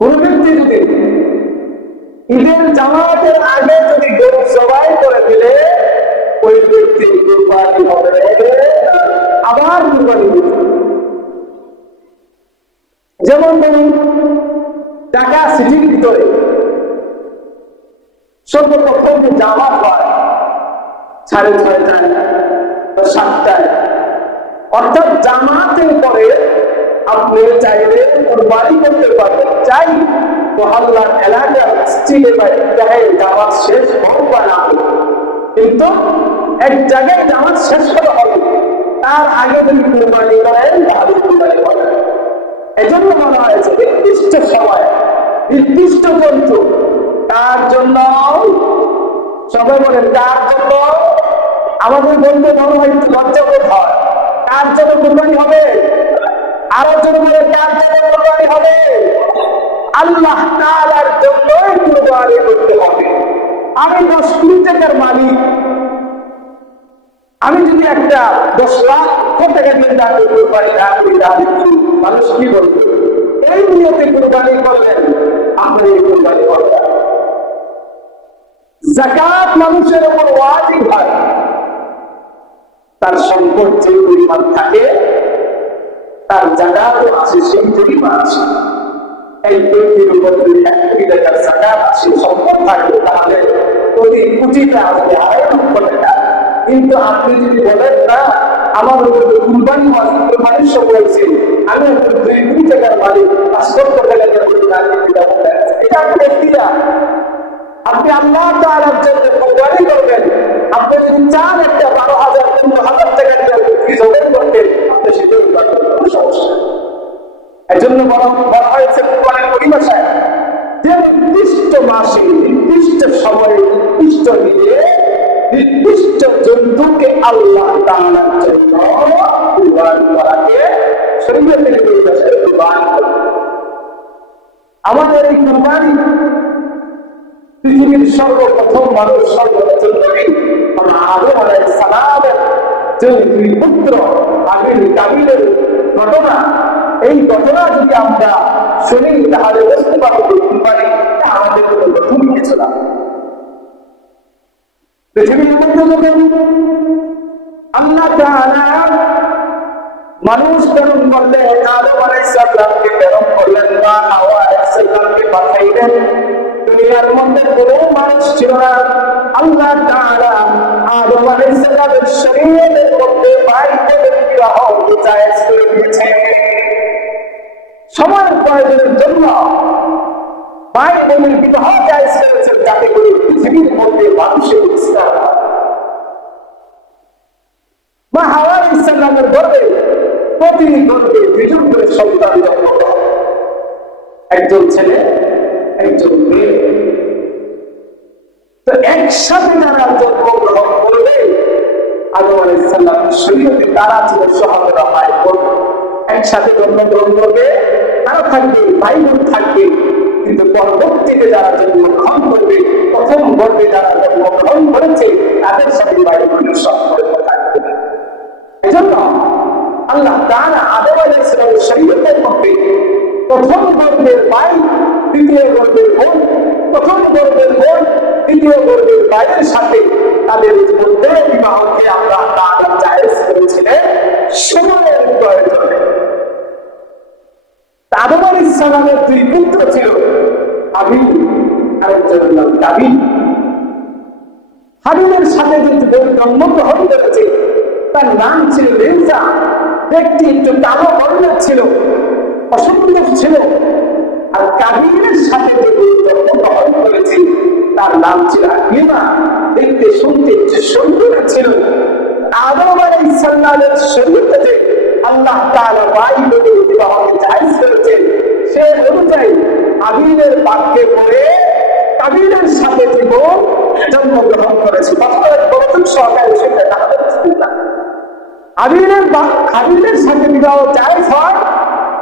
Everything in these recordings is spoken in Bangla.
কোন ব্যক্তি যদি ঈদের জামাতের আগে যদি গরু জবাই করে দিলে ওই ব্যক্তি কুরবানি হবে, আবার কুরবানি দিতে। যেমন ধরুন ঢাকা সিটির ভিতরে সর্বপ্রথম যে জামাত হয় 6:30টায় বা 7টায়, অর্থাৎ জামাতের পরে আপনি চাইলে কুরবানি করতে পারবেন। চাই মহল্লার এলাকার স্টিলে বা জায়গায় জামাত শেষ হোক বা না হোক, কিন্তু এক জায়গায় জামাত শেষ করা হবে, তার আগে যদি কুরবানি করেন তাহলে কুরবানি করেন। এজন্য বলা হয়েছে নির্দিষ্ট সময় নির্দিষ্ট জন্তু। তার জন্য সবাই বলেন কার জন্য? আমাদের বলতে মনে হয় একটু লজ্জাবোধ হয়। কার জন্য কুরবানি হবে? আরো জন বলে কার জন্য কুরবানি হবে? আল্লাহ তাআলার জন্যই কুরবানি করতে হবে। আমি 10 কোটি টাকার মালিক, আমি যদি একটা 10 লক্ষ টাকা দিয়ে দাঁড়িয়ে কুরবানি না করি তাহলে মানুষ কি বলবে? এই নিয়তে কুরবানি করলেন, আপনি এই কুরবানি করবেন। যাকাত মানুষের উপর ওয়াজিব হয়, তার সম্পদ যে পরিমাণ থাকে তার যাকাতও আছে সেই পরিমাণ আছে। এই ব্যক্তির উপর যদি 1 কোটি টাকার যাকাত আছে, সম্পদ থাকে, তাহলে প্রতি কোটিটা আসবে 2.5 লক্ষ টাকা। কিন্তু আপনি যদি বলেন না আমার উপর কুরবানি ওয়াজিব, কুরবানির সময় হয়েছে, আমি এখন 2 কোটি টাকার মালিক, 5 লক্ষ টাকা দিয়ে কুরবানি দিতে হবে, এটা আপনি এখতিয়ার। আপনি আল্লাহ তাআলার জন্য কুরবানি করবেন। আপনি যদি চান একটা 12,000 15,000 টাকা দিয়ে বিক্রি জবাই করতে, আপনি সেটাই করবেন, কোনো সমস্যা। এজন্য বলা হয়েছে কুরবানির পরিভাষায় যে নির্দিষ্ট মাসে নির্দিষ্ট সময়ে নির্দিষ্ট দিনে নির্দিষ্ট জন্তুকে আল্লাহ তাআলার জন্য কুরবানি করাকে শরীয়তের পরিভাষায় কুরবানি বলে। আমাদের এই কুরবানি পৃথিবীর সর্বপ্রথম মানুষ, সর্বপ্রথম নবী আদম আলাইহিস সালামের যে 2 পুত্র হাবিল কাবিলের ঘটনা, এই ঘটনা যদি আমরা শুনি তাহলে বুঝতে পারবো কুরবানি আমাদের কোনো নতুন কিছু না। পৃথিবীর মধ্যে যখন আল্লাহ তাআলা মানুষ প্রেরণ করলেন, আদম আলাইহিস সালামকে প্রেরণ করলেন বা হাওয়া আলাইহিস সালামকে পাঠাইলেন, দুনিয়ার মধ্যে কোনো মানুষ ছিল না। আল্লাহ তাআলা আদম আলাইহিস সালামের শরীরের মধ্যে বাইরের বিবাহ জায়েজ করে দিয়েছেন। সময়ের প্রয়োজনের জন্য বাইরের বিবাহ জায়েজ করেছেন, যাতে করে পৃথিবীর মধ্যে মানুষের বিস্তার হয়। মা হাওয়া আলাইহিস সালামের গর্ভে প্রতি গর্ভে 2 জন করে সন্তান জন্ম হয়, একজন ছেলে একজন মেয়ে। তো একসাথে যারা জন্মগ্রহণ করবে, আদম আলাইহিস সালামের শরীয়তে তারা ছিল সহোদর ভাই বোন, একসাথে জন্মগ্রহণ করবে, তারা থাকবে, ভাই বোন থাকবে। কিন্তু পরবর্তীতে যারা জন্মগ্রহণ করবে, প্রথম গর্ভে যারা জন্মগ্রহণ করেছে তাদের সাথে ভাই বোনের সম্পর্ক থাকবে। এজন্য আল্লাহ তাআলা আদম আলাইহিস সালামের শরীয়তের মধ্যে প্রথম গর্ভের ভাই, দ্বিতীয় গর্ভের বোন, প্রথম গর্ভের বোন, দ্বিতীয় গর্ভের ভাইয়ের সাথে তাদের মধ্যে বিবাহকে আমরা তাআলা জায়েজ করেছিলেন সময়ের প্রয়োজনে। আদম আলাইহিস সালামের 2 পুত্র ছিল, হাবিল আর একজন নাম কাবিল। হাবিলের সাথে যে জন্মগ্রহণ করেছে তার নাম ছিল রেজা। ব্যক্তি একটু কালো বর্ণের ছিল, অসুন্দর ছিল। আর কাবিলের সাথে যে জন্মগ্রহণ করেছে তার নাম ছিল আকলিমা, দেখতে শুনতে সুন্দর ছিল। আদম আলাইহিস সালামের শরীয়তে আল্লাহ তাআলা ভাই বোনের বিবাহকে জায়েজ করেছেন, সে অনুযায়ী হাবিলের বাক্যে পড়ে কাবিলের সাথে যে বোন জন্মগ্রহণ করেছে, বাস্তবে প্রথম সহকারে সেটা না। হাবিলের সাথে বিবাহ জায়েজ হয়,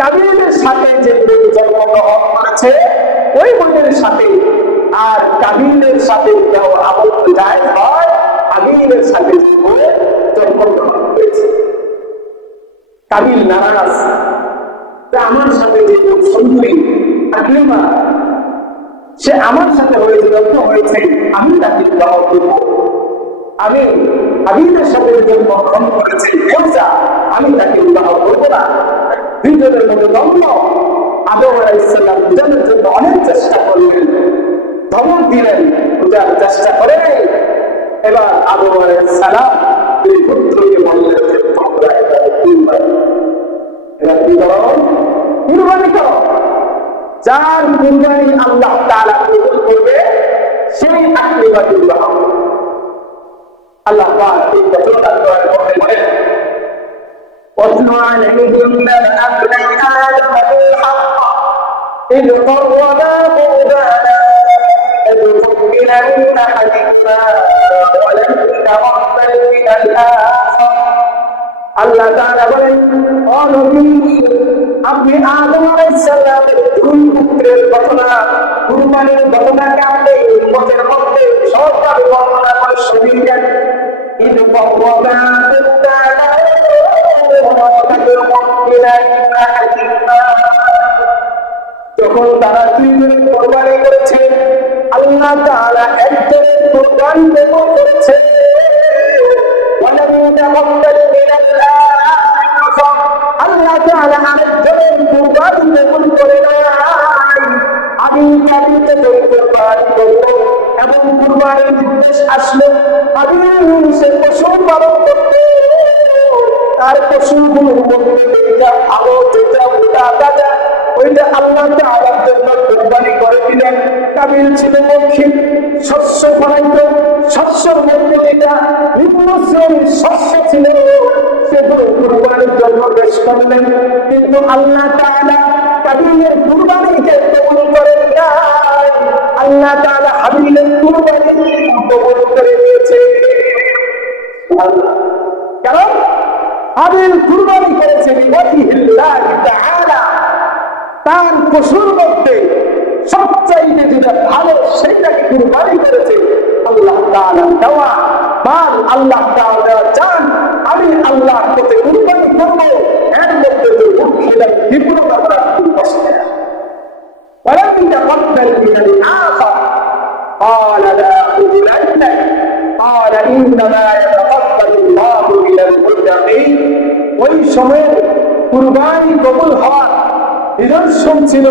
কাবিলের সাথে যে বোন জন্মগ্রহণ করেছে ওই বোনের সাথে। আর কাবিলের সাথে বিবাহ আবদ্ধ জায়েজ হয় হাবিলের সাথে যে বোন জন্মগ্রহণ করেছে। কাবিল নারাজ, আমার সাথে যে বোন সুন্দরী, আকলিমা সে আমার সাথে হয়েছে, জন্ম হয়েছে, আমি তাকে বিবাহ করব। আমি হাবিবের সাথে জন্ম গ্রহণ করেছি, আমি তাকে বিবাহ করব না। দুইজনের মধ্যে দ্বন্দ্ব। আদম আলাইহিস সালাম বুঝানোর জন্য অনেক চেষ্টা করলেন, ধমক দিলেন, বুঝার চেষ্টা করে। এবার আদম আলাইহিস সালাম দুই পুত্রকে বললেন যে তোমরা এবার কি করো? কুরবানি করো। যার কুরবানি আল্লাহ তাআলা কবুল করবে সেই আকলিমা বিবাহ। আল্লাহ পাক এই কথাটা কোরআনে বলেন, وَاتْلُ عَلَيْهِمْ نَبَأَ ابْنَيْ آدَمَ بِالْحَقِّ إِذْ قَرَّبَا قُرْبَانًا فَتُقُبِّلَ مِنْ أَحَدِهِمَا وَلَمْ يُتَقَبَّلْ مِنَ الْآخَرِ। আল্লাহ তাআলা বলেন, ও নবী, আপনি আদম আলাইহিস সালামের দুই পুত্রের ঘটনা, কুরবানির ঘটনাকে আপনি উম্মতের মধ্যে সহজভাবে বর্ণনা করে শুনিয়ে إذ قربا قربانا فتقبل من أحدهما। যখন তারা দুইজনে কুরবানি করেছে, আল্লাহ তাআলা একজনের কুরবানি কবুল করেছে, ولم يتقبل من الآخر। আল্লাহ তাআলা আরেকজনের কুরবানি কবুল করে নাই। আমি কাবিলকে কুরবানি করব এবং কুরবানির নির্দেশ আসলো, আমি সে পশু পালন করতে, তার পশুগুলোর মধ্যে যেটা ভালো, যেটা মোটা তাজা, ওইটা আল্লাহ তাআলার জন্য কুরবানি করে দিলেন। কাবিল ছিল মক্ষী, শস্য ফলাইত, শস্যের মধ্যে যেটা নিম্ন শ্রেণীর শস্য ছিল সেগুলো কুরবানির জন্য পেশ করলেন। কিন্তু আল্লাহ তাআলা কাবিলের কুরবানিকে কবুল করেন নাই, আল্লাহ তাআলা হাবিলের কুরবানি কবুল করে নিয়েছে। কারণ হাবিল কুরবানি করেছে লিওয়াজহিল্লাহ তাআলা, তার পশুর মধ্যে সবচাইতে যেটা ভালো সেটাকে কুরবানি করেছে। আল্লাহ তাআলা দেওয়া মাল, আল্লাহ তাআলা দেওয়া জান আমি আল্লাহর পথে কুরবানি করব, এর মধ্যে যে সেটা বিপদটা করা খুব কষ্ট। ولم يتقبل من الآخر قال لا أقبلن قال إنما يتقبل الله من المتقين। ওই সময় কুরবানি কবুল হওয়ার নিদর্শন ছিল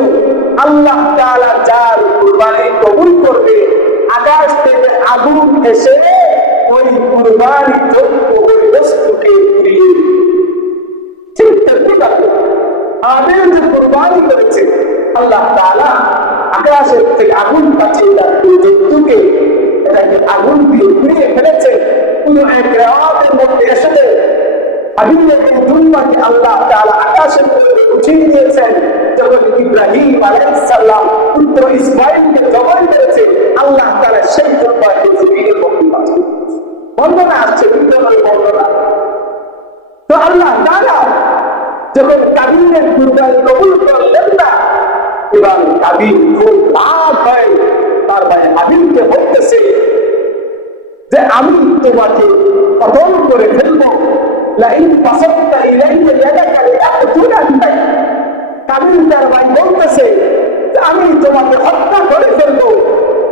আল্লাহ তাআলা যার কুরবানি কবুল করবে, আকাশ থেকে আগুন এসে ওই কুরবানি যোগ্য ওই বস্তুকে পুড়িয়ে ঠিক তেমনিভাবে আমির যে কুরবানি করেছে, আল্লাহ তাআলা আকাশের থেকে আগুন পাঠিয়ে তার জন্তুকে এটাকে আগুন দিয়ে পুড়িয়ে ফেলেছে। কোন এক রাতের মধ্যে এসে হাবিবের দুম্মাকে আল্লাহ তাআলা আকাশের মধ্যে উঠিয়ে দিয়েছেন। যখন ইব্রাহিম আলাইহিস সালাম পুত্র ইসমাঈলকে জবাই করেছে, আল্লাহ তাআলা সেই দুম্মাকে জিবরিলের পক্ষে পাঠিয়ে দিয়েছেন। বর্ণনা আসছে, বিদ্যমান বর্ণনা। তো আল্লাহ তাআলা যখন কাবিলের কুরবানি কবুল করলেন না, এবার কাবিল খুব রাগ হয়, তার ভাই হাবিলকে বলতেছে যে আমি তোমাকে কতল করে ফেলবো, লাইন বাসাত্তা ইলাইয়া ইয়াদাকা লিআকতুলান্না। কাবিল তার ভাই বলতেছে যে আমি তোমাকে হত্যা করে ফেলবো।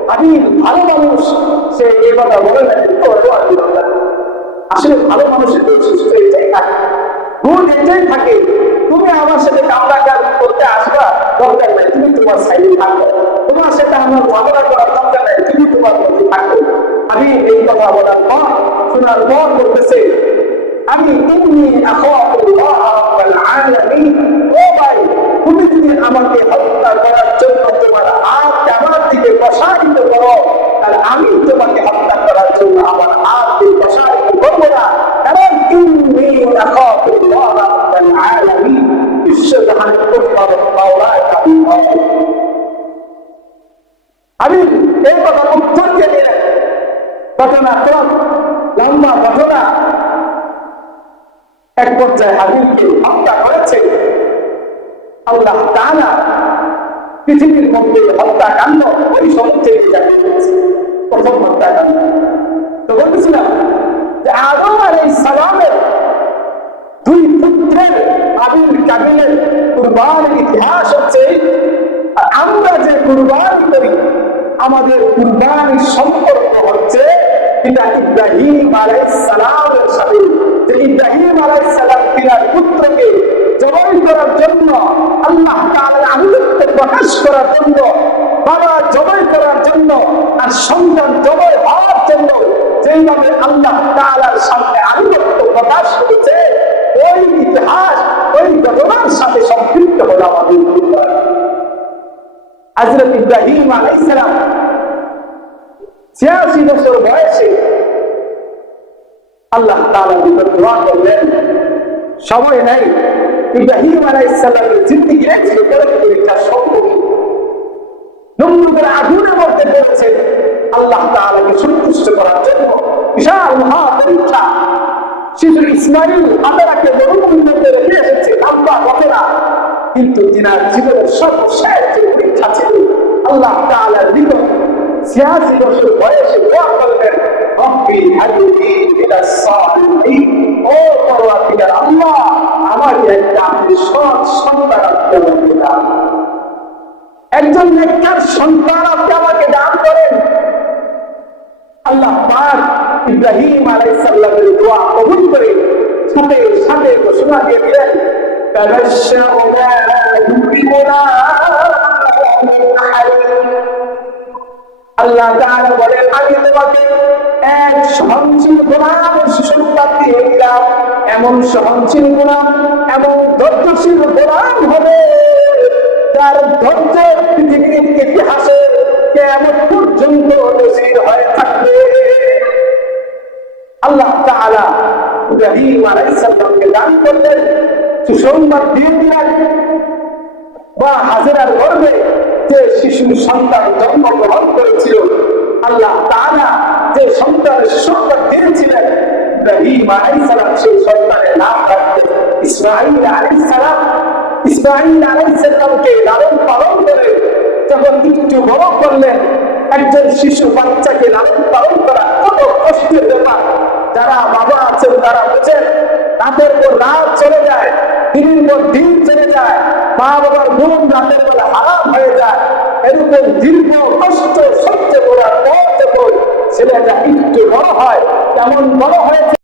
হাবিল ভালো মানুষ, সে এই কথা বলে না, কিন্তু আসলে ভালো মানুষের সুস্থ এটাই থাকে, গুণ এটাই থাকে। তুমি আমার সাথে কামড়া করতে আসবা, দরকার নাই, তুমি তোমার সাইডে থাকো। তোমার সাথে আমার ঝগড়া করার দরকার নাই, তুমি তোমার মধ্যে থাকো। আমি এই কথা বলার পর, শোনার পর করতেছে, আমি ইন্নী আখাফুল্লাহ রাব্বাল আলামিন। ও ভাই, তুমি যদি আমাকে হত্যা করার জন্য তোমার হাত আমার দিকে প্রসারিত করো, তাহলে আমি তোমাকে হত্যা করার জন্য আমার হাত দিয়ে প্রসারিত করবো না। কারণ ইন্নী আখাফুল্লাহ রাব্বাল আলামিন, বিশ্বজাহানের প্রতিপালক মাওলানা আল্লাহ। আমি এই কথা উত্তর দিয়ে দিলেন। ঘটনাক্রম লম্বা ঘটনা। এক পর্যায়ে হাবিলকে হত্যা করেছে আল্লাহ তাআলা। পৃথিবীর মধ্যে হত্যাকাণ্ড ওই সময় থেকে জানিয়ে দিয়েছে, প্রথম হত্যাকাণ্ড। তো বলতেছিলাম যে আদম আলাইহিস সালামের দুই পুত্রের হাবিল কাবিলের কুরবানির ইতিহাস হচ্ছে, আমরা যে কুরবানি করি, আমাদের কুরবানির সম্পর্ক হচ্ছে এটা ইব্রাহিম আলাইহিস সালামের সাথে। যে ইব্রাহিম আলাইহিস সালাম তিনার পুত্রকে জবাই করার জন্য, আল্লাহ তাআলার আনুগত্য প্রকাশ করার জন্য, বাবা জবাই করার জন্য আর সন্তান জবাই হওয়ার জন্য যেইভাবে আল্লাহ তাআলার সামনে আনুগত্য প্রকাশ করেছে, ওই ইতিহাস, ওই ঘটনার সাথে সম্পৃক্ত হলো আমাদের কুরবানি। হযরত ইব্রাহিম আলাইহিস সালাম ৮৬ বছর বয়সে আল্লাহ তাআলার নিকট দোয়া করলেন। সময় নাই, ইব্রাহিম আলাইহিস সালামের জিন্দেগি ছিল পরীক্ষার সম্মুখীন। নমরুদের আগুনের মধ্যে পড়েছে আল্লাহ তাআলাকে সন্তুষ্ট করার জন্য। বিশাল মহা পরীক্ষা। শিশু ইসমাইল হাজেরাকে মরুভূমির মধ্যে রেখে এসেছে, লম্বা ঘটনা, কিন্তু তিনার জীবনের সর্বশেষ যে পরীক্ষা ছিল, আল্লাহ তাআলার নিকট ৮৬ বছর বয়সে দোয়া করলেন, রব্বি হাবলি মিনাস সালিহিন। ও পরওয়ারদিগার আল্লাহ, আমাকে একটা আপনি সৎ সন্তান আপনি দান, একজন নেককার সন্তান আপনি আমাকে দান করেন। আল্লাহ পাক ইব্রাহিম আলাইহিস সালামের দোয়া কবুল করে সাথে সাথে ঘোষণা দিয়ে দিলেন, আল্লাহ তাআলা বলেন, আমি তোমাকে এক সহনশীল গোলাম সুসন্তান দিয়ে দিলাম। এমন সহনশীল গোলাম, এমন ধৈর্যশীল গোলাম হবে যার ধৈর্য পৃথিবীর ইতিহাসে কিয়ামত পর্যন্ত নজির হয়ে থাকবে। আল্লাহ তাআলা ইব্রাহিম আলাইহিস সালামকে দান করলেন, সুসংবাদ দিয়ে দিলেন। বা হাজেরার গর্ভে যে শিশু সন্তান জন্মগ্রহণ করেছিল, আল্লাহ তাআলা যে সন্তানের সুসংবাদ দিয়েছিলেন ইব্রাহিম আলাইহিস সালাম, সেই সন্তানের নাম রাখতেন ইসমাঈল আলাইহিস সালাম। ইসমাঈল আলাইহিস সালামকে লালন পালন করে যখন একটু বড় করলেন, একজন শিশু বাচ্চাকে লালন পালন করা কত কষ্টের ব্যাপার। যারা বাবা আছেন তারা বুঝেন, রাতের পর রাত চলে যায়, দিনের পর দিন চলে যায়, মা বাবার ঘুম রাতের বেলা হারাম হয়ে যায়। এরকম দীর্ঘ কষ্ট সহ্য করার পর যখন ছেলেটা একটু বড় হয়, তেমন বড় হয়েছে